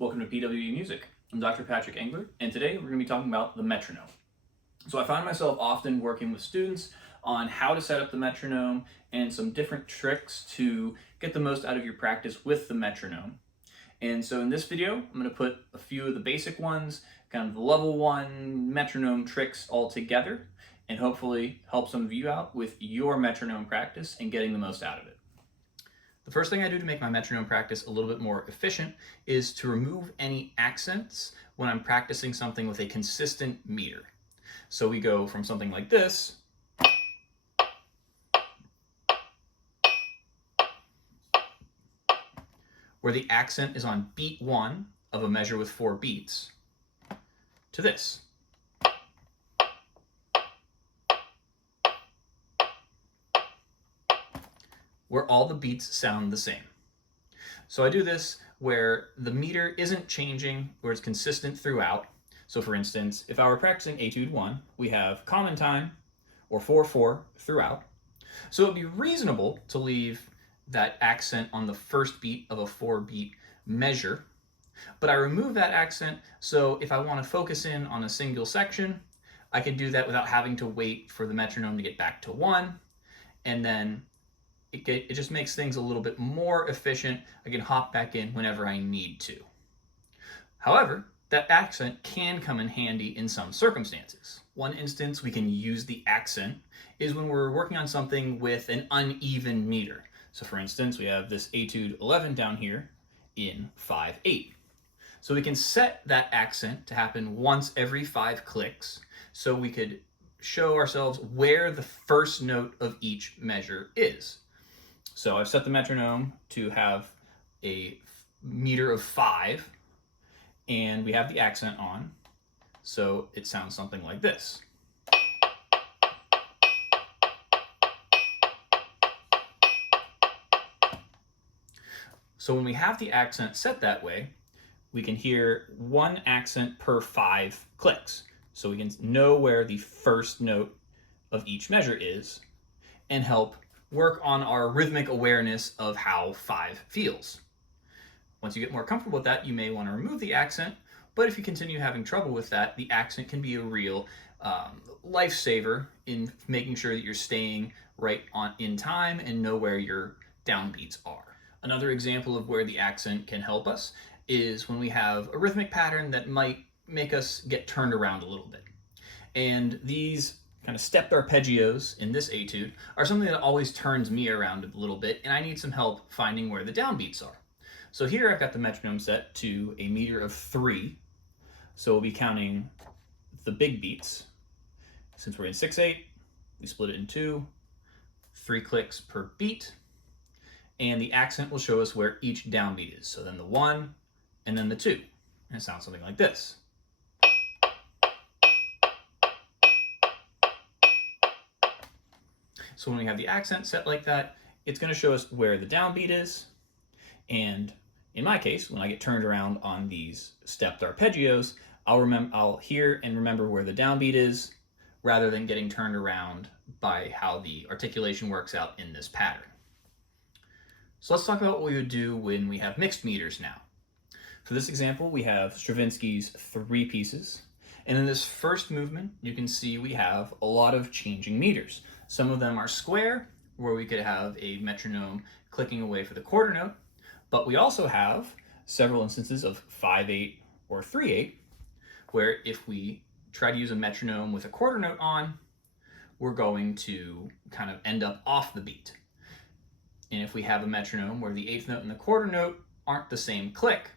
Welcome to PWE Music. I'm Dr. Patrick Engler, and today we're going to be talking about the metronome. So I find myself often working with students on how to set up the metronome and some different tricks to get the most out of your practice with the metronome. And so in this video, I'm going to put a few of the basic ones, kind of the level 1 metronome tricks all together, and hopefully help some of you out with your metronome practice and getting the most out of it. The first thing I do to make my metronome practice a little bit more efficient is to remove any accents when I'm practicing something with a consistent meter. So we go from something like this where the accent is on beat 1 of a measure with 4 beats to this. Where all the beats sound the same. So I do this where the meter isn't changing, where it's consistent throughout. So for instance, if I were practicing Etude 1, we have common time or 4/4 throughout. So it would be reasonable to leave that accent on the first beat of a 4-beat measure, but I remove that accent so if I want to focus in on a single section, I can do that without having to wait for the metronome to get back to 1, and then it just makes things a little bit more efficient. I can hop back in whenever I need to. However, that accent can come in handy in some circumstances. One instance we can use the accent is when we're working on something with an uneven meter. So for instance, we have this Etude 11 down here in 5/8. So we can set that accent to happen once every 5 clicks, so we could show ourselves where the first note of each measure is. So I've set the metronome to have a meter of 5, and we have the accent on, so it sounds something like this. So when we have the accent set that way, we can hear one accent per 5 clicks. So we can know where the first note of each measure is and help work on our rhythmic awareness of how 5 feels. Once you get more comfortable with that, you may want to remove the accent, but if you continue having trouble with that, the accent can be a real lifesaver in making sure that you're staying right on in time and know where your downbeats are. Another example of where the accent can help us is when we have a rhythmic pattern that might make us get turned around a little bit. And these kind of stepped arpeggios in this etude are something that always turns me around a little bit, and I need some help finding where the downbeats are. So here I've got the metronome set to a meter of 3. So we'll be counting the big beats. Since we're in 6/8, we split it in 2, 3 clicks per beat, and the accent will show us where each downbeat is. So then the 1, and then the 2. And it sounds something like this. So when we have the accent set like that, it's going to show us where the downbeat is. And in my case, when I get turned around on these stepped arpeggios, I'll hear and remember where the downbeat is, rather than getting turned around by how the articulation works out in this pattern. So let's talk about what we would do when we have mixed meters now. For this example, we have Stravinsky's 3 pieces. And in this first movement, you can see we have a lot of changing meters. Some of them are square, where we could have a metronome clicking away for the quarter note, but we also have several instances of 5/8 or 3/8, where if we try to use a metronome with a quarter note on, we're going to kind of end up off the beat. And if we have a metronome where the 8th note and the quarter note aren't the same click,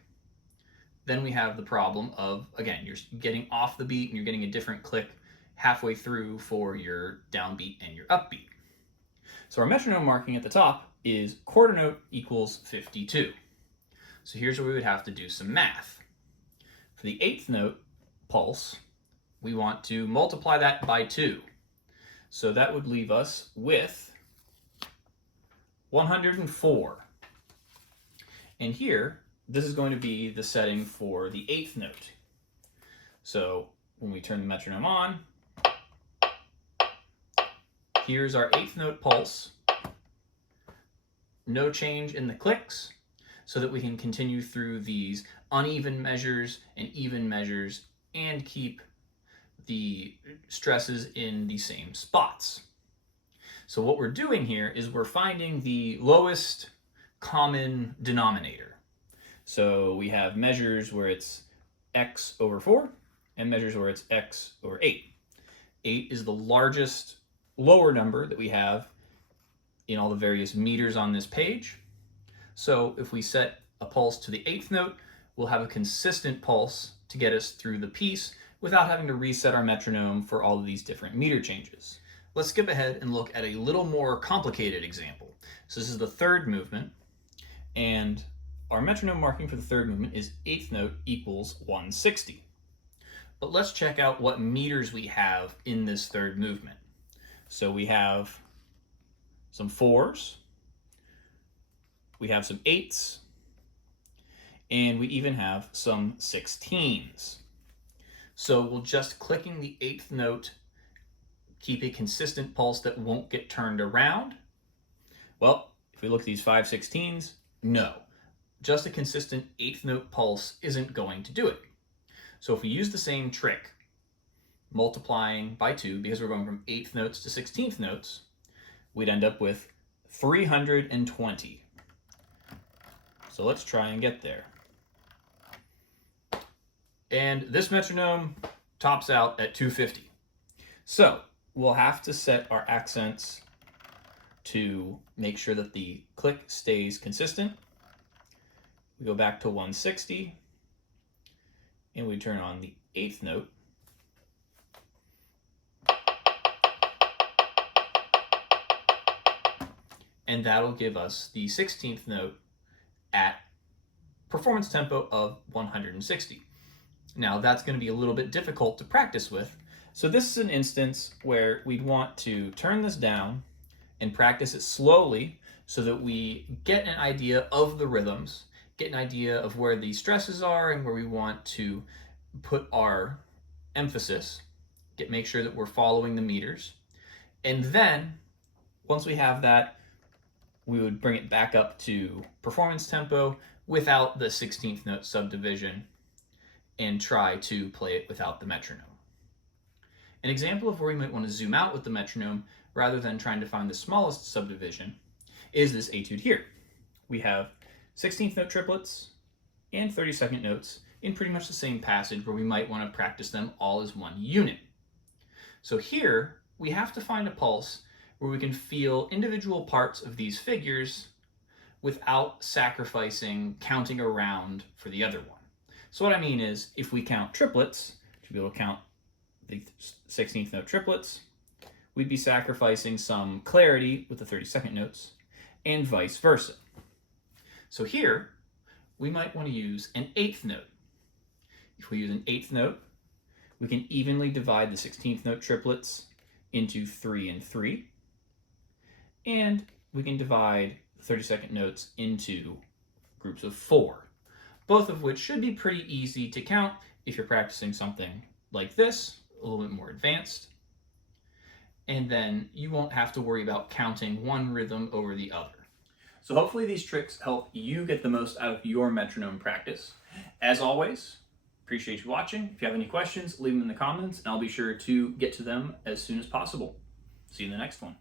then we have the problem of, again, you're getting off the beat and you're getting a different click halfway through for your downbeat and your upbeat. So our metronome marking at the top is quarter note equals 52. So here's where we would have to do some math. For the 8th note pulse, we want to multiply that by 2. So that would leave us with 104. And here, this is going to be the setting for the 8th note. So when we turn the metronome on, here's our 8th note pulse. No change in the clicks. so that we can continue through these uneven measures and even measures and keep the stresses in the same spots. So what we're doing here is we're finding the lowest common denominator. So we have measures where it's x over 4 and measures where it's x over 8. 8 is the largest lower number that we have in all the various meters on this page. So if we set a pulse to the 8th note, we'll have a consistent pulse to get us through the piece without having to reset our metronome for all of these different meter changes. Let's skip ahead and look at a little more complicated example. So this is the third movement, and our metronome marking for the third movement is 8th note equals 160. But let's check out what meters we have in this third movement. So we have some 4s, we have some 8s, and we even have some 16s. So we'll just clicking the 8th note keep a consistent pulse that won't get turned around? Well, if we look at these 5/16s, no. Just a consistent 8th note pulse isn't going to do it. So if we use the same trick, multiplying by 2, because we're going from 8th notes to 16th notes, we'd end up with 320. So let's try and get there. And this metronome tops out at 250. So we'll have to set our accents to make sure that the click stays consistent. We go back to 160 and we turn on the 8th note. And that'll give us the 16th note at performance tempo of 160. Now that's going to be a little bit difficult to practice with. So this is an instance where we'd want to turn this down and practice it slowly so that we get an idea of the rhythms, get an idea of where the stresses are and where we want to put our emphasis, make sure that we're following the meters. And then once we have that, we would bring it back up to performance tempo without the 16th note subdivision and try to play it without the metronome. An example of where we might want to zoom out with the metronome rather than trying to find the smallest subdivision is this etude here. We have 16th note triplets and 32nd notes in pretty much the same passage where we might want to practice them all as one unit. So here we have to find a pulse where we can feel individual parts of these figures without sacrificing counting around for the other one. So what I mean is, if we count triplets, to be able to count the 16th note triplets, we'd be sacrificing some clarity with the 32nd notes, and vice versa. So here, we might want to use an 8th note. If we use an 8th note, we can evenly divide the 16th note triplets into 3 and 3, and we can divide the 32nd notes into groups of 4, both of which should be pretty easy to count if you're practicing something like this, a little bit more advanced. And then you won't have to worry about counting one rhythm over the other. So hopefully these tricks help you get the most out of your metronome practice. As always, appreciate you watching. If you have any questions, leave them in the comments, and I'll be sure to get to them as soon as possible. See you in the next one.